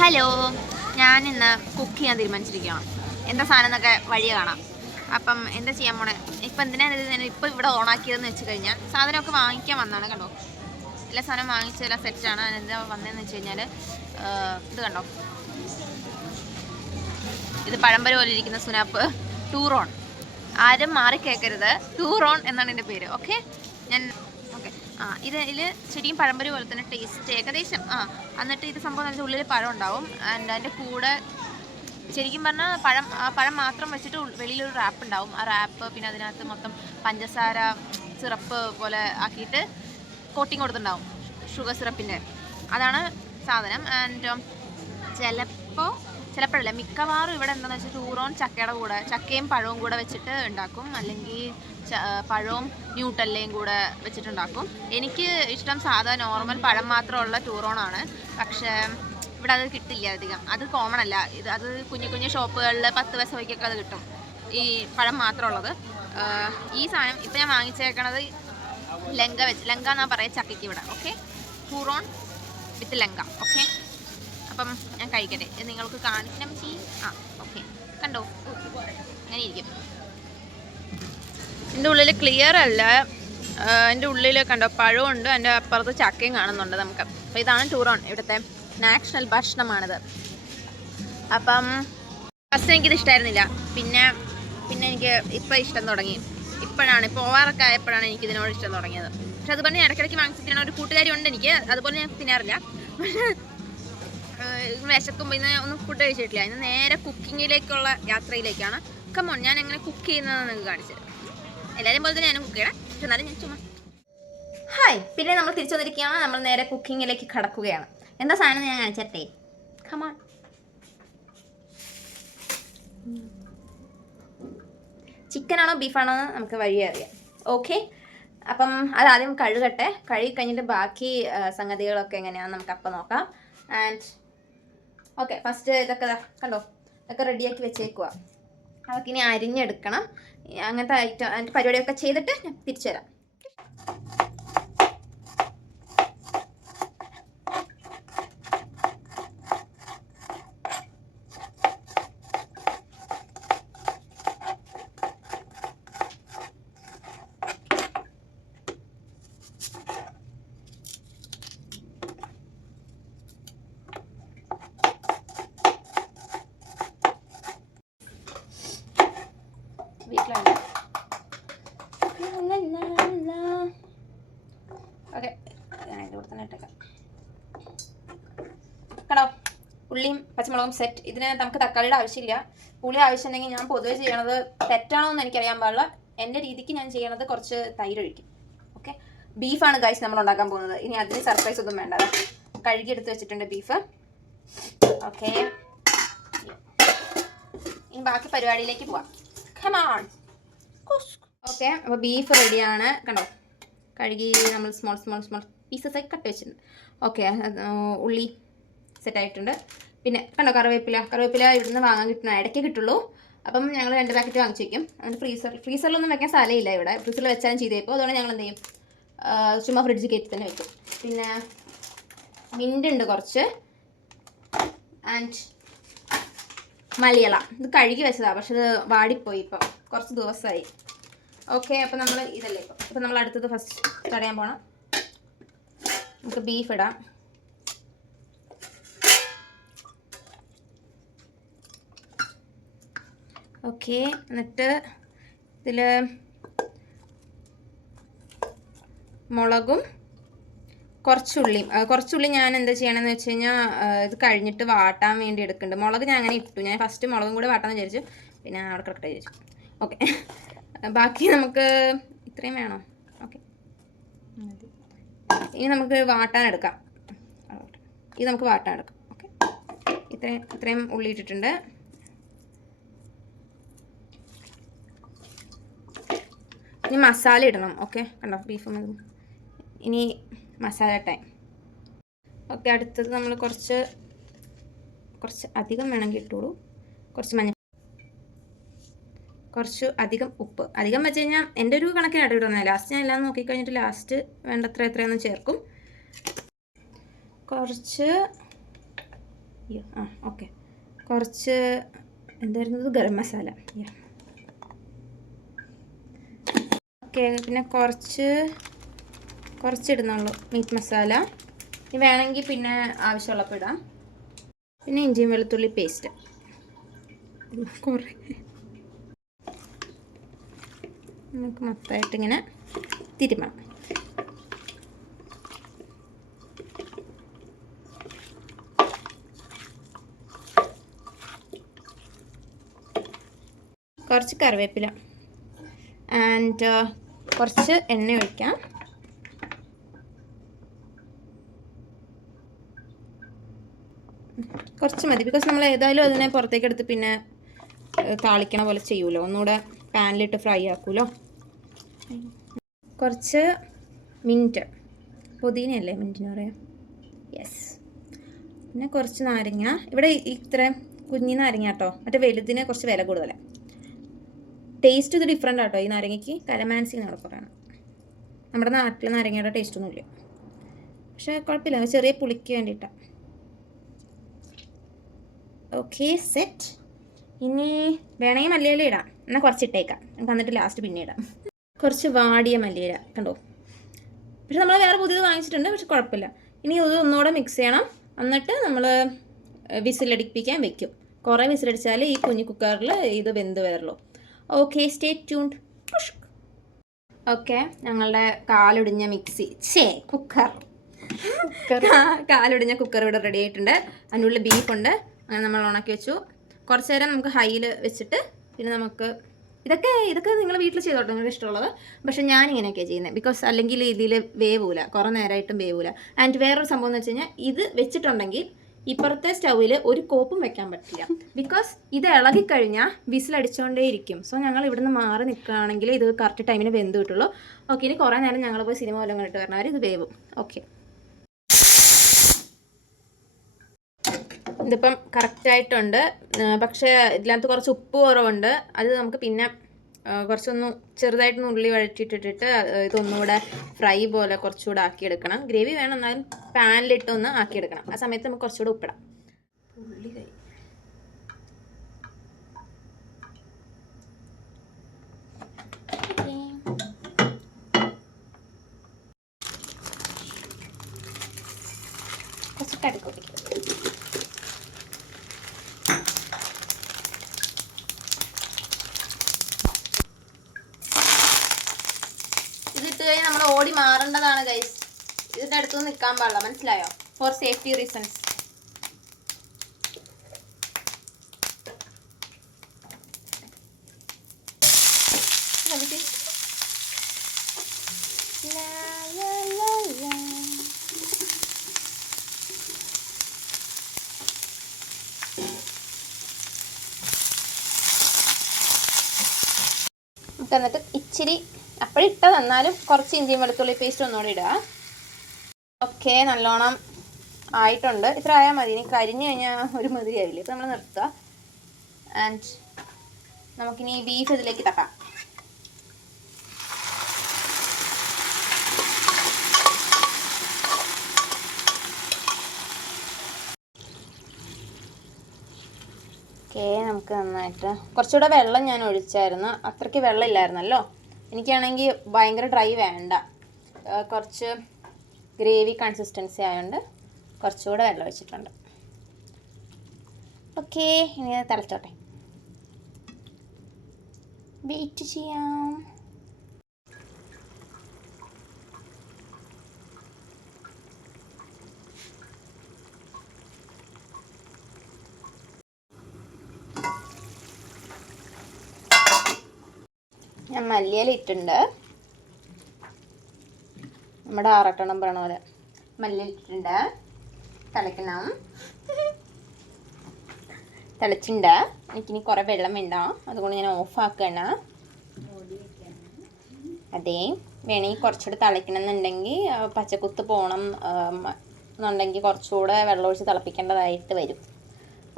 Hello, ഞാനിന്ന് cook ചെയ്യാൻ തീരുമാനിച്ചിരിക്കുകയാണ്. എന്താ സാധനം എന്നൊക്കെ വഴിയെ കാണാം. അപ്പം എന്താ ചെയ്യാൻ പോണേ, ഇപ്പം എന്തിനാണ് ഇത് ഇപ്പോൾ ഇവിടെ ഓണാക്കിയതെന്ന് വെച്ച് കഴിഞ്ഞാൽ സാധനമൊക്കെ വാങ്ങിക്കാൻ വന്നതാണ്. കണ്ടോ, എല്ലാ സാധനം വാങ്ങിച്ചെല്ലാം സെറ്റാണ്. അതിനെന്താ വന്നതെന്ന് വെച്ച് കഴിഞ്ഞാൽ ഇത് കണ്ടോ, ഇത് പഴംപര പോലെ ഇരിക്കുന്ന സുനാപ്പ് ടൂറോൺ. ആരും മാറി കേൾക്കരുത്, ടൂറോൺ എന്നാണ് എൻ്റെ പേര്. ഓക്കെ, ഞാൻ ഓക്കെ. ഇതിൽ ശരിക്കും പഴംപൊരി പോലെ തന്നെ ടേസ്റ്റ് ഏകദേശം. എന്നിട്ട് ഇത് സംഭവം അതിൻ്റെ ഉള്ളിൽ പഴം ഉണ്ടാവും. ആൻഡ് അതിൻ്റെ കൂടെ ശരിക്കും പറഞ്ഞാൽ പഴം മാത്രം വെച്ചിട്ട് വെളിയിലൊരു റാപ്പ് ഉണ്ടാവും. ആ റാപ്പ് പിന്നെ അതിനകത്ത് മൊത്തം പഞ്ചസാര സിറപ്പ് പോലെ ആക്കിയിട്ട് കോട്ടിങ് കൊടുത്തിട്ടുണ്ടാവും, ഷുഗർ സിറപ്പിൻ്റെ. അതാണ് സാധനം. ആൻഡ് ചിലപ്പോഴല്ല, മിക്കവാറും ഇവിടെ എന്താണെന്ന് വെച്ചാൽ ടൂറോൺ ചക്കയുടെ കൂടെ, ചക്കയും പഴവും കൂടെ വെച്ചിട്ട് ഉണ്ടാക്കും, അല്ലെങ്കിൽ പഴവും ന്യൂട്ടല്ലയും കൂടെ വെച്ചിട്ടുണ്ടാക്കും. എനിക്ക് ഇഷ്ടം സാധാ നോർമൽ പഴം മാത്രമുള്ള ടൂറോണാണ്. പക്ഷേ ഇവിടെ അത് കിട്ടില്ല അധികം, അത് കോമൺ അല്ല. അത് കുഞ്ഞു കുഞ്ഞു ഷോപ്പുകളിൽ 10 പൈസയ്ക്കൊക്കെ അത് കിട്ടും, ഈ പഴം മാത്രമുള്ളത്. ഈ സാധനം ഇപ്പം ഞാൻ വാങ്ങിച്ചേക്കണത് ലങ്ക എന്നാ പറയുക ചക്കയ്ക്ക് ഇവിടെ. ഓക്കെ, ടൂറോൺ വിത്ത് ലങ്ക. ഓക്കെ, അപ്പം ഞാൻ കഴിക്കട്ടെ, നിങ്ങൾക്ക് കാണിക്കണം ചെയ്യും. ഓക്കെ, കണ്ടോ അങ്ങനെ ഇരിക്കും. എൻ്റെ ഉള്ളിൽ ക്ലിയർ അല്ല, എൻ്റെ ഉള്ളിൽ കണ്ടോ പഴമുണ്ട്, എൻ്റെ അപ്പുറത്ത് ചക്കയും കാണുന്നുണ്ട് നമുക്ക്. അപ്പോൾ ഇതാണ് ടൂറോൺ, ഇവിടുത്തെ നാഷണൽ ഭക്ഷണമാണിത്. അപ്പം ഫസ്റ്റ് എനിക്കിത് ഇഷ്ടമായിരുന്നില്ല, പിന്നെ എനിക്ക് ഇപ്പം ഇഷ്ടം തുടങ്ങി. ഇപ്പോൾ ഓവറൊക്കെ ആയപ്പോഴാണ് എനിക്കിതിനോട് ഇഷ്ടം തുടങ്ങിയത്. പക്ഷെ അതുപോലെ ഞാൻ ഇടയ്ക്കിടയ്ക്ക് വാങ്ങിച്ച് തിന്നണ ഒരു കൂട്ടുകാരി ഉണ്ട് എനിക്ക്, അതുപോലെ ഞാൻ തിന്നാറില്ല. വിശക്കുമ്പോൾ ഇന്ന് ഒന്നും ഫുഡ് കഴിച്ചിട്ടില്ല. ഇന്ന് നേരെ കുക്കിങ്ങിലേക്കുള്ള യാത്രയിലേക്കാണ്. കമോൺ, ഞാൻ എങ്ങനെ കുക്ക് ചെയ്യുന്നത് നിങ്ങൾക്ക് കാണിച്ചു തരാം. എല്ലാവരും പോലെ തന്നെ ഞാനും കുക്ക് ചെയ്യണം, പക്ഷെ എന്നാലും ഞാൻ ചുമ്മാ. ഹായ്, പിന്നെ നമ്മൾ തിരിച്ചു വന്നിരിക്കുകയാണ്. നമ്മൾ നേരെ കുക്കിങ്ങിലേക്ക് കടക്കുകയാണ്. എന്താ സാധനം ഞാൻ കാണിച്ചേ, കമോൺ. ചിക്കനാണോ ബീഫാണോ എന്ന് നമുക്ക് വഴിയേ അറിയാം. ഓക്കെ, അപ്പം അതാദ്യം കഴുകി കഴിഞ്ഞിട്ട് ബാക്കി സംഗതികളൊക്കെ എങ്ങനെയാണെന്ന് നമുക്ക് അപ്പം നോക്കാം. ആൻഡ് ഓക്കെ, ഫസ്റ്റ് ഇതൊക്കെ കണ്ടോ, ഇതൊക്കെ റെഡിയാക്കി വെച്ചേക്കുക. അതൊക്കെ ഇനി അരിഞ്ഞെടുക്കണം. അങ്ങനത്തെ അതിൻ്റെ പരിപാടിയൊക്കെ ചെയ്തിട്ട് ഞാൻ തിരിച്ചു തരാം. വീട്ടിലാണ്. ഓക്കെ, ഞാനിത് കൂടെ തന്നെ ഇട്ടേക്കാം. കണ്ടോ, ഉള്ളിയും പച്ചമുളകും സെറ്റ്. ഇതിന് നമുക്ക് തക്കാളിയുടെ ആവശ്യമില്ല. പുളി ആവശ്യമുണ്ടെങ്കിൽ ഞാൻ പൊതുവെ ചെയ്യണത് തെറ്റാണോ എന്ന് എനിക്കറിയാൻ പാടില്ല. എൻ്റെ രീതിക്ക് ഞാൻ ചെയ്യണത് കുറച്ച് തൈര് ഒഴിക്കും. ഓക്കെ, ബീഫാണ് ഗൈസ് നമ്മൾ ഉണ്ടാക്കാൻ പോകുന്നത്. ഇനി അതിന് സർപ്രൈസ് ഒന്നും വേണ്ട, കഴുകി എടുത്ത് വെച്ചിട്ടുണ്ട് ബീഫ്. ഓക്കെ, ഇനി ബാക്കി പരിപാടിയിലേക്ക് പോവാം. ഓക്കെ, അപ്പോൾ ബീഫ് റെഡിയാണ്. കണ്ടോ, കഴുകി നമ്മൾ സ്മോൾ പീസസ് ആയി കട്ട് വെച്ചിട്ടുണ്ട്. ഓക്കെ, ഉള്ളി സെറ്റായിട്ടുണ്ട്. പിന്നെ കണ്ടോ, കറിവേപ്പില ഇവിടുന്ന് വാങ്ങാൻ കിട്ടുന്ന ഇടയ്ക്ക് കിട്ടുള്ളൂ. അപ്പം ഞങ്ങൾ 2 പാക്കറ്റ് വാങ്ങിച്ച് വയ്ക്കും. എന്നിട്ട് ഫ്രീസറിലൊന്നും വെക്കാൻ സ്ഥലമില്ല ഇവിടെ. ഫ്രീസറിൽ വെച്ചാലും ചെയ്തേപ്പോൾ, അതുകൊണ്ട് ഞങ്ങൾ എന്ത് ചെയ്യും, ചുമ്മാ ഫ്രിഡ്ജ് കയറ്റി തന്നെ വെക്കും. പിന്നെ മിൻ്റ് ഉണ്ട് കുറച്ച്, ആൻഡ് മലയാള ഇത് കഴുകി വെച്ചതാണ്, പക്ഷെ ഇത് വാടിപ്പോയി ഇപ്പം കുറച്ച് ദിവസമായി. ഓക്കെ, അപ്പം നമ്മൾ ഇതല്ലേ ഇപ്പം നമ്മൾ അടുത്തത് ഫസ്റ്റ് തടയാൻ പോകണം. നമുക്ക് ബീഫ് ഇടാം. ഓക്കെ, എന്നിട്ട് ഇതിൽ മുളകും കുറച്ചുള്ളി ഞാൻ എന്താ ചെയ്യണമെന്ന് വെച്ച് കഴിഞ്ഞാൽ ഇത് കഴിഞ്ഞിട്ട് വാട്ടാൻ വേണ്ടി എടുക്കുന്നുണ്ട്. മുളക് ഞാൻ അങ്ങനെ ഇട്ടു, ഞാൻ ഫസ്റ്റ് മുളകും കൂടെ വാട്ടാന്ന് വിചാരിച്ചു, പിന്നെ അവിടെ കറക്റ്റ് വിചാരിച്ചു. ഓക്കെ, ബാക്കി നമുക്ക് ഇത്രയും വേണോ? ഓക്കെ, ഇനി നമുക്ക് വാട്ടാൻ എടുക്കാം. ഇത് നമുക്ക് വാട്ടാൻ എടുക്കാം. ഓക്കെ, ഇത്രയും ഉള്ളി ഇട്ടിട്ടുണ്ട്. ഇനി മസാല ഇടണം. ഓക്കെ, കണ്ടോ ബീഫ്. ഇനി മസാല ടൈം. ഓക്കെ, അടുത്തത് നമ്മൾ കുറച്ച് അധികം വേണമെങ്കിൽ ഇട്ടോളൂ. കുറച്ച് അധികം ഉപ്പ്. അധികം വെച്ച് കഴിഞ്ഞാൽ എൻ്റെ ഒരു കണക്കിനായിട്ട് ഇടുന്നത്. ലാസ്റ്റ് ഞാൻ എല്ലാം നോക്കിക്കഴിഞ്ഞിട്ട് ലാസ്റ്റ് വേണ്ടത്ര എത്രയൊന്നും ചേർക്കും. കുറച്ച് അയ്യോ ഓക്കെ. കുറച്ച് എന്തായിരുന്നത്, ഗരം മസാല. ഓക്കെ, പിന്നെ കുറച്ചിടുന്നുള്ളൂ മീറ്റ് മസാല. ഇനി വേണമെങ്കിൽ പിന്നെ ആവശ്യമുള്ളപ്പോൾ ഇടാം. പിന്നെ ഇഞ്ചിയും വെളുത്തുള്ളി പേസ്റ്റ് കുറേ നമുക്ക് മൊത്തമായിട്ടിങ്ങനെ തിരുമാം. കുറച്ച് കറിവേപ്പില ആൻഡ് കുറച്ച് എണ്ണ ഒഴിക്കാം. കുറച്ച് മതി, ബിക്കോസ് നമ്മൾ ഏതായാലും അതിനെ പുറത്തേക്ക് എടുത്ത് പിന്നെ താളിക്കണ പോലെ ചെയ്യുമല്ലോ, ഒന്നുകൂടെ പാനിലിട്ട് ഫ്രൈ ആക്കുമല്ലോ. കുറച്ച് മിൻറ്റ്, പുതിനയല്ലേ മിൻറ്റിന് പറയാം, യെസ്. പിന്നെ കുറച്ച് നാരങ്ങ. ഇവിടെ ഇത്ര കുഞ്ഞി നാരങ്ങ കേട്ടോ, മറ്റേ വലുതിന് കുറച്ച് വില കൂടുതലാണ്. ടേസ്റ്റ് ഇത് ഡിഫറെൻ്റ് ആട്ടോ ഈ നാരങ്ങയ്ക്ക്, കലമാൻസി എന്നാണ് പറയണം. നമ്മുടെ നാട്ടിലെ നാരങ്ങയുടെ ടേസ്റ്റൊന്നുമില്ല, പക്ഷേ കുഴപ്പമില്ല, ചെറിയ പുളിക്ക് വേണ്ടിയിട്ടാണ്. Okay, set. ഇനി വേണമെങ്കിൽ മല്ലിയില ഇടാം, എന്നാൽ കുറച്ചിട്ടേക്കാം, നമുക്ക് എന്നിട്ട് ലാസ്റ്റ് പിന്നെ ഇടാം. കുറച്ച് വാടിയ മല്ലിയില കണ്ടോ, പക്ഷെ നമ്മൾ വേറെ പുതിയത് വാങ്ങിച്ചിട്ടുണ്ട്, പക്ഷെ കുഴപ്പമില്ല. ഇനി ഇത് ഒന്നുകൂടെ മിക്സ് ചെയ്യണം, എന്നിട്ട് നമ്മൾ വിസിലടിപ്പിക്കാൻ വെക്കും. കുറേ വിസിലടിച്ചാൽ ഈ കുഞ്ഞു കുക്കറിൽ ഇത് വെന്ത് വരല്ലോ. Okay, stay tuned. ഓക്കെ, ഞങ്ങളുടെ കാലൊടിഞ്ഞ കാലൊടിഞ്ഞ കുക്കർ ഇവിടെ റെഡി ആയിട്ടുണ്ട്. അതിനുള്ളിൽ ബീഫുണ്ട്. അങ്ങനെ നമ്മൾ ഉണക്കി വെച്ചു. കുറച്ച് നേരം നമുക്ക് ഹൈയിൽ വെച്ചിട്ട് പിന്നെ നമുക്ക് ഇതൊക്കെ നിങ്ങൾ വീട്ടിൽ ചെയ്തോട്ടെ, നിങ്ങൾക്ക് ഇഷ്ടമുള്ളത്. പക്ഷേ ഞാനിങ്ങനെയൊക്കെയാണ് ചെയ്യുന്നത്, ബിക്കോസ് അല്ലെങ്കിൽ ഇതിൽ വേവൂല, കുറേ നേരമായിട്ടും വേവൂല. ആൻഡ് വേറൊരു സംഭവം എന്ന് വെച്ച് കഴിഞ്ഞാൽ, ഇത് വെച്ചിട്ടുണ്ടെങ്കിൽ ഇപ്പുറത്തെ സ്റ്റൗവിൽ ഒരു കോപ്പും വെക്കാൻ പറ്റില്ല, ബിക്കോസ് ഇത് ഇളകിക്കഴിഞ്ഞാൽ വിസിലടിച്ചുകൊണ്ടേ ഇരിക്കും. സോ ഞങ്ങൾ ഇവിടുന്ന് മാറി നിൽക്കുകയാണെങ്കിൽ ഇത് കറക്റ്റ് ടൈമിന് വെന്ത് കിട്ടുള്ളൂ. ഓക്കെ, ഇനി കുറേ നേരം ഞങ്ങൾ പോയി സിനിമ വല്ലതും കണ്ടിട്ട് വരണവർ ഇത് വേവും. ഓക്കെ, ഇതിപ്പം കറക്റ്റായിട്ടുണ്ട്. പക്ഷേ ഇതിനകത്ത് കുറച്ച് ഉപ്പ് കുറവുണ്ട്. അത് നമുക്ക് പിന്നെ കുറച്ചൊന്ന് ചെറുതായിട്ടൊന്ന് ഉള്ളി വഴറ്റിയിട്ടിട്ട് ഇതൊന്നുകൂടെ ഫ്രൈ പോലെ കുറച്ചുകൂടെ ആക്കിയെടുക്കണം. ഗ്രേവി വേണം, എന്നാലും പാനിലിട്ടൊന്ന് ആക്കിയെടുക്കണം. ആ സമയത്ത് നമുക്ക് കുറച്ചുകൂടെ ഉപ്പിടാം. ഉള്ളി കൈ കുറച്ച് കടുക്കൊക്കെ നമ്മൾ ഓടി മാറേണ്ടതാണ് ഗൈസ്. ഇതിൻ്റെ അടുത്ത് നിൽക്കാൻ പാടില്ല, മനസ്സിലായോ? For safety reasons. നമുക്ക് എന്നിട്ട് ഇച്ചിരി അപ്പോഴിട്ട തന്നാലും കുറച്ച് ഇഞ്ചിയും വെളുത്തുള്ളി പേസ്റ്റ് ഒന്നുകൂടി ഇടുക. ഓക്കെ, നല്ലോണം ആയിട്ടുണ്ട്. ഇത്ര ആയാൽ മതി. ഇനി കരിഞ്ഞു കഴിഞ്ഞാൽ ഒരു മതിയാവില്ലേ, ഇപ്പം നമ്മൾ നിർത്തുക. ആൻഡ് നമുക്കിനി ബീഫ് ഇതിലേക്ക് തട്ടാം. ഓക്കെ, നമുക്ക് നന്നായിട്ട് കുറച്ചുകൂടെ വെള്ളം ഞാൻ ഒഴിച്ചായിരുന്നു, അത്രയ്ക്ക് വെള്ളം ഇല്ലായിരുന്നല്ലോ. എനിക്കാണെങ്കിൽ ഭയങ്കര ഡ്രൈ വേണ്ട, കുറച്ച് ഗ്രേവി കൺസിസ്റ്റൻസി ആയതുകൊണ്ട് കുറച്ചുകൂടെ വെള്ളം ഒഴിച്ചിട്ടുണ്ട്. ഓക്കെ, ഇനി തിളച്ചോട്ടെ, വെയിറ്റ് ചെയ്യാം. ഞാൻ മല്ലിയില ഇട്ടുണ്ട്, നമ്മുടെ ആറട്ടെണ്ണം പറയണ പോലെ മല്ലിയില ഇട്ടിട്ടുണ്ട്. തിളയ്ക്കണം, തിളച്ചിട്ടുണ്ട്. എനിക്കിനി കുറേ വെള്ളം വേണ്ട, അതുകൊണ്ട് ഞാൻ ഓഫാക്കണം. അതെ, വേണമെങ്കിൽ കുറച്ചുകൂടെ തിളയ്ക്കണം എന്നുണ്ടെങ്കിൽ, പച്ചക്കുത്ത് പോകണം എന്നുണ്ടെങ്കിൽ കുറച്ചുകൂടെ വെള്ളം ഒഴിച്ച് തിളപ്പിക്കേണ്ടതായിട്ട് വരും.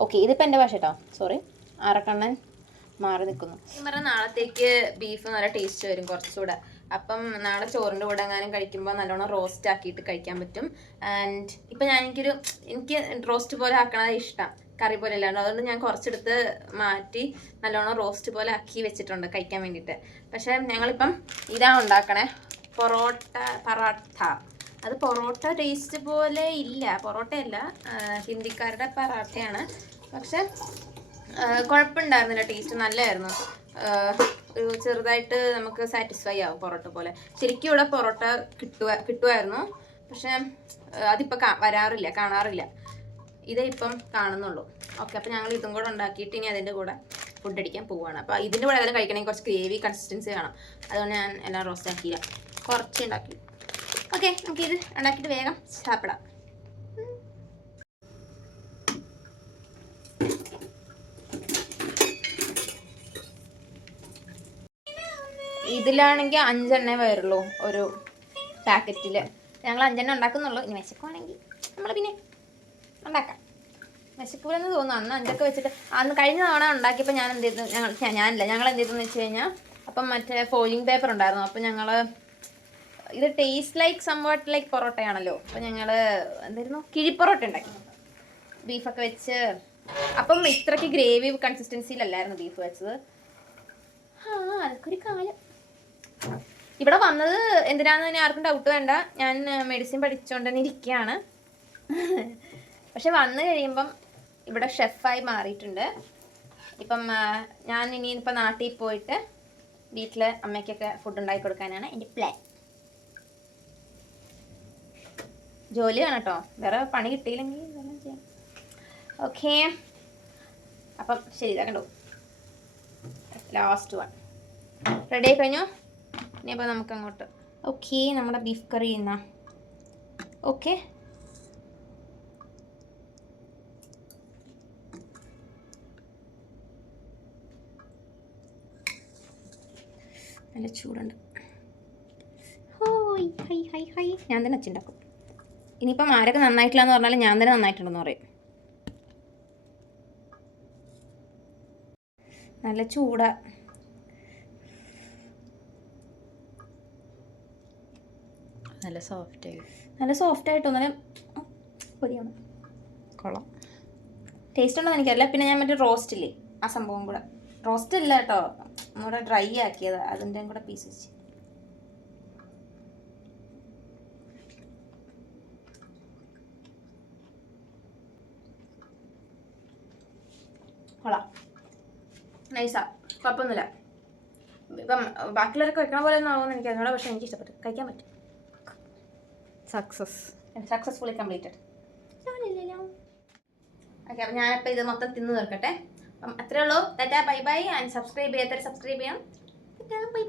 ഓക്കെ, ഇതിപ്പോൾ എൻ്റെ ഭാഷ കേട്ടോ, സോറി. ആറട്ടെണ്ണൻ മാറി നിൽക്കുന്നു. ഈ പറഞ്ഞ നാളത്തേക്ക് ബീഫ് നല്ല ടേസ്റ്റ് വരും കുറച്ചുകൂടെ. അപ്പം നാളെ ചോറിൻ്റെ കൂടെ എങ്ങാനും കഴിക്കുമ്പോൾ നല്ലോണം റോസ്റ്റ് ആക്കിയിട്ട് കഴിക്കാൻ പറ്റും. ആൻഡ് ഇപ്പം എനിക്ക് റോസ്റ്റ് പോലെ ആക്കണത് ഇഷ്ടം, കറി പോലെ അല്ലാണ്ട്. അതുകൊണ്ട് ഞാൻ കുറച്ചെടുത്ത് മാറ്റി നല്ലോണം റോസ്റ്റ് പോലെ ആക്കി വെച്ചിട്ടുണ്ട് കഴിക്കാൻ വേണ്ടിയിട്ട്. പക്ഷേ ഞങ്ങളിപ്പം ഇതാണ് ഉണ്ടാക്കണേ, പറാട്ട. അത് പൊറോട്ട ടേസ്റ്റ് പോലെ ഇല്ല, പൊറോട്ടയല്ല, ഹിന്ദിക്കാരുടെ പറാട്ടയാണ്. പക്ഷെ കുഴപ്പമുണ്ടായിരുന്നില്ല, ടേസ്റ്റ് നല്ലതായിരുന്നു. ഒരു ചെറുതായിട്ട് നമുക്ക് സാറ്റിസ്ഫൈ ആവും പൊറോട്ട പോലെ. ശരിക്കും ഇവിടെ പൊറോട്ട കിട്ടുമായിരുന്നു, പക്ഷെ അതിപ്പോൾ കാണാറില്ല. ഇതേ ഇപ്പം കാണുന്നുള്ളൂ. ഓക്കെ, അപ്പോൾ ഞങ്ങൾ ഇതും കൂടെ ഉണ്ടാക്കിയിട്ട് ഇനി അതിൻ്റെ കൂടെ ഫുഡ് അടിക്കാൻ പോവുകയാണ്. അപ്പോൾ ഇതിൻ്റെ കൂടെ ഏതായാലും കഴിക്കണമെങ്കിൽ കുറച്ച് ഗ്രേവി കൺസിസ്റ്റൻസി വേണം. അതുകൊണ്ട് ഞാൻ എല്ലാം റോസ്റ്റ് ആക്കിയില്ല, കുറച്ച് ഉണ്ടാക്കി. ഓക്കെ, നമുക്കിത് ഉണ്ടാക്കിയിട്ട് വേഗം സാപ്പിടാം. ഇതിലാണെങ്കിൽ 5 എണ്ണേ വരുള്ളൂ ഒരു പാക്കറ്റിൽ. ഞങ്ങൾ 5 എണ്ണം ഉണ്ടാക്കുന്നുള്ളൂ. ഇനി വിശക്കുവാണെങ്കിൽ നമ്മൾ പിന്നെ ഉണ്ടാക്കാം. വിശക്കൂലെന്ന് തോന്നുന്നു. അന്ന് 5 വെച്ചിട്ട് അന്ന് കഴിഞ്ഞ തവണ ഉണ്ടാക്കിയപ്പോൾ ഞാൻ എന്ത് ചെയ്തു, ഞങ്ങൾ എന്ത് ചെയ്തെന്ന് വെച്ച് കഴിഞ്ഞാൽ, അപ്പം മറ്റേ ഫോയിലിംഗ് പേപ്പർ ഉണ്ടായിരുന്നു. അപ്പം ഞങ്ങൾ ഇത് ടേസ്റ്റ് ലൈക്ക് സംവാട്ട് ലൈക്ക് പൊറോട്ടയാണല്ലോ. അപ്പം ഞങ്ങൾ എന്തായിരുന്നു, കിഴിപ്പൊറോട്ട ഉണ്ടാക്കി, ബീഫൊക്കെ വെച്ച്. അപ്പം ഇത്രയ്ക്ക് ഗ്രേവി കൺസിസ്റ്റൻസിയിലല്ലായിരുന്നു ബീഫ് വെച്ചത്. അതൊക്കെ ഒരു കാലം. ഇവിടെ വന്നത് എന്തിനാന്ന് തന്നെ ആർക്കും ഡൗട്ട് വേണ്ട, ഞാൻ മെഡിസിൻ പഠിച്ചുകൊണ്ട് തന്നെ ഇരിക്കുകയാണ്. പക്ഷെ വന്നു കഴിയുമ്പം ഇവിടെ ഷെഫായി മാറിയിട്ടുണ്ട്. ഇപ്പം ഞാൻ ഇനിയിപ്പോൾ നാട്ടിൽ പോയിട്ട് വീട്ടിൽ അമ്മയ്ക്കൊക്കെ ഫുഡ് ഉണ്ടാക്കി കൊടുക്കാനാണ് എൻ്റെ പ്ലാൻ. ജോലിയാണ് കേട്ടോ, വേറെ പണി കിട്ടിയില്ലെങ്കിൽ ഇതെല്ലാം ചെയ്യാം. ഓക്കെ, അപ്പം ശരി, ഇതാ കണ്ടോ, ലാസ്റ്റ് വൺ റെഡി ആയി കഴിഞ്ഞു. ഇനിയിപ്പോൾ നമുക്ക് അങ്ങോട്ട്. ഓക്കെ, നമ്മുടെ ബീഫ് കറി ചെയ്യുന്ന. ഓക്കെ, നല്ല ചൂടുണ്ട്. ഹോയ് ഹൈ ഹൈ ഹൈ, ഞാൻ തന്നെ അച്ചുണ്ടാക്കും. ഇനിയിപ്പം ആരൊക്കെ നന്നായിട്ടില്ല എന്ന് പറഞ്ഞാൽ ഞാൻ തന്നെ നന്നായിട്ടുണ്ടെന്ന് പറയും. നല്ല ചൂടാ. നല്ല സോഫ്റ്റായി, നല്ല സോഫ്റ്റായിട്ടോ, നല്ല പൊരിയാണ്. കൊള്ളാം. ടേസ്റ്റ് ഉണ്ടോ എനിക്കറിയില്ല. പിന്നെ ഞാൻ മറ്റേ റോസ്റ്റ് ഇല്ലേ, ആ സംഭവം കൂടെ, റോസ്റ്റ് ഇല്ല കേട്ടോ, നമ്മുടെ ഡ്രൈ ആക്കിയത്, അതിൻ്റെയും കൂടെ പീസ് വെച്ച്. കൊള്ളാം, നൈസാ, കുഴപ്പമൊന്നുമില്ല. ഇപ്പം ബാക്കിയുള്ളവരൊക്കെ വെക്കണ പോലെ ഒന്നും ആവുമെന്ന് എനിക്ക് അറിഞ്ഞൂടാ, പക്ഷെ എനിക്ക് ഇഷ്ടപ്പെട്ടു, കഴിക്കാൻ പറ്റും. Successfully completed. ഓക്കെ, അപ്പം ഞാനിപ്പോൾ ഇത് മൊത്തം തിന്ന് തീർക്കട്ടെ. അപ്പം അത്രേ ഉള്ളൂ. Tata, bye bye. And subscribe ചെയ്യാത്തവർ സബ്സ്ക്രൈബ് ചെയ്യാം. ടാറ്റാ, ബൈ.